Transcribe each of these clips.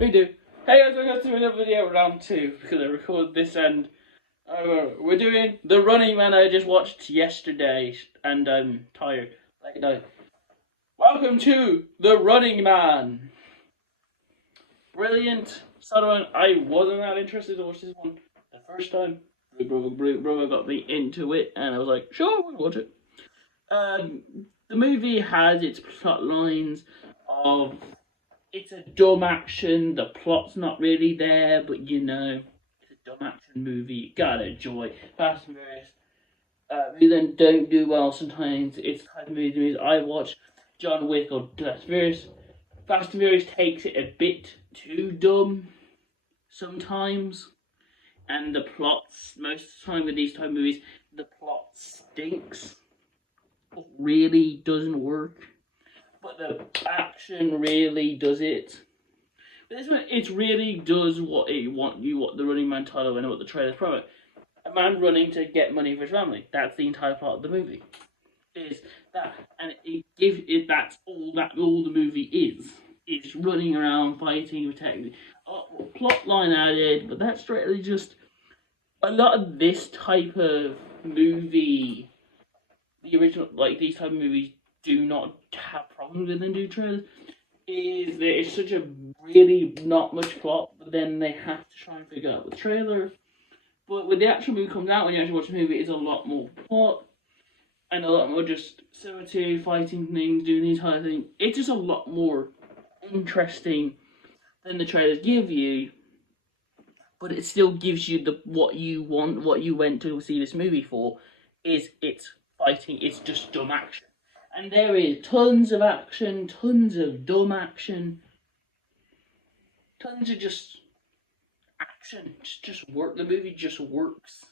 We do. Hey guys, welcome to another video round 2 because I recorded this and we're doing The Running Man I just watched yesterday and I'm tired. No. Welcome to The Running Man. Brilliant. So I wasn't that interested to watch this one the first time. Brother got me into it and I was like, sure, we'll watch it. The movie has its plot lines of it's a dumb action, the plot's not really there, but it's a dumb action movie, you gotta enjoy. Fast and Furious. We then don't do well sometimes. It's the type of movies I watch. John Wick or Fast and Furious. Fast and Furious takes it a bit too dumb sometimes. And the plots, most of the time with these type of movies, the plot stinks. It really doesn't work. But the action really does it. But this one, it really does what the Running Man title and what the trailer's promote. A man running to get money for his family. That's the entire plot of the movie. Is that, and that's all the movie is. It's running around, fighting, protecting. Plot line added, but that's strictly just a lot of this type of movie. The original, these type of movies do not have problems with them do trailers. Is there is such a really not much plot, but then they have to try and figure out the trailer. But when the actual movie comes out, when you actually watch the movie, it's a lot more plot and a lot more just cemetery fighting things, doing the entire thing. It's just a lot more interesting than the trailers give you. But it still gives you what you want, what you went to see this movie for. Is it's fighting? It's just dumb action. And there is tons of action, tons of dumb action, tons of just action. Just work. The movie just works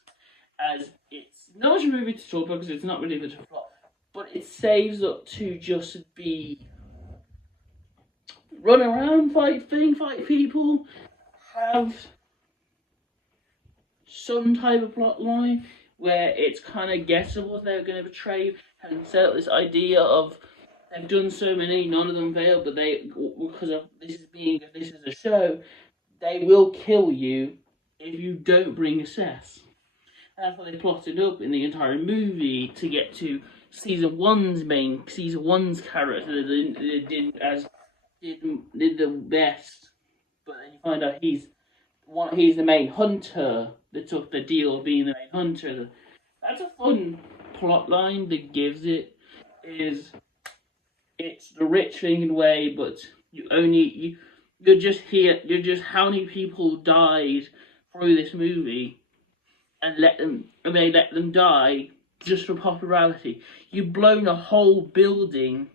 as it's not much a movie to talk about because it's not really the plot, but it saves up to just be run around, fight people, have some type of plot line where it's kind of guessable if they're going to betray, and set up this idea of they've done so many, none of them failed, but because of this is a show, they will kill you if you don't bring a cess. And that's what they plotted up in the entire movie to get to season one's character. They did the best, but then you find out he's the main hunter that took the deal of being the main hunter. That's a fun plot line that gives it's the rich thinking way, but you're just how many people died through this movie and they let them die just for popularity. You've blown a whole building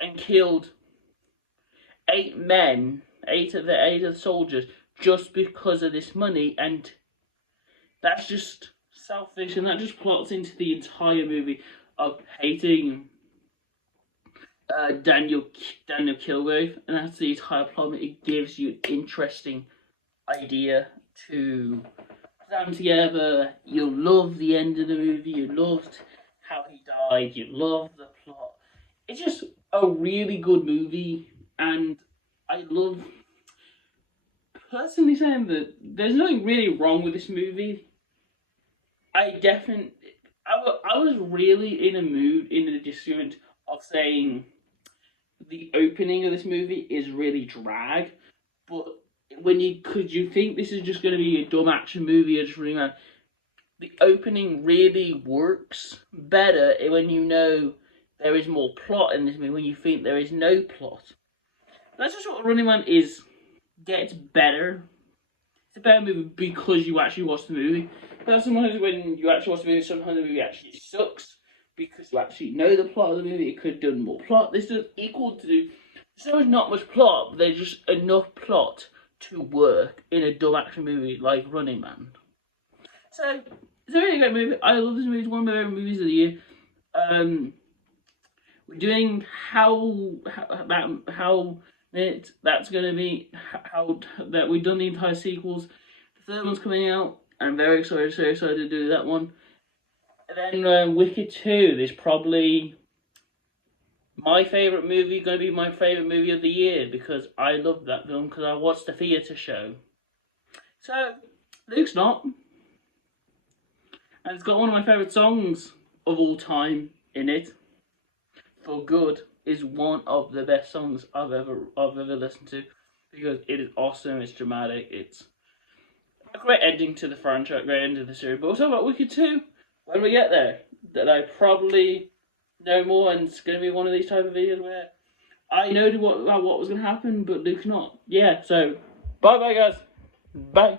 and killed 8 of the soldiers just because of this money, and that's just selfish, and that just plots into the entire movie of hating Daniel Kilgrave, and that's the entire plot. It gives you an interesting idea to put them together. You'll love the end of the movie. You loved how he died. You love the plot. It's just a really good movie, and I love personally saying that there's nothing really wrong with this movie. I was really in a mood, in a disagreement of saying the opening of this movie is really drag, but could you think this is just going to be a dumb action movie or just running around? The opening really works better when you know there is more plot in this movie, when you think there is no plot. That's just what Running Man gets better. It's a better movie because you actually watch the movie. But sometimes when you actually watch the movie, sometimes the movie actually sucks because you actually know the plot of the movie. It could have done more plot. This does equal to. There's not much plot, but there's just enough plot to work in a dumb action movie like Running Man. So it's a really great movie. I love this movie. It's one of my favorite movies of the year. We're doing how that's going to be how that we've done the entire sequels. The third one's coming out. I'm very excited to do that one. And then Wicked 2, there's probably My favourite movie going to be my favourite movie of the year because I love that film because I watched the theatre show. So, Luke's not. And it's got one of my favourite songs of all time in it. For Good is one of the best songs I've ever listened to because it is awesome, it's dramatic, it's a great ending to the franchise, great ending to the series. But we'll talk about Wicked 2 when we get there. That I probably know more, and it's going to be one of these type of videos where I know what was going to happen, but Luke's not. Yeah, so bye bye guys. Bye.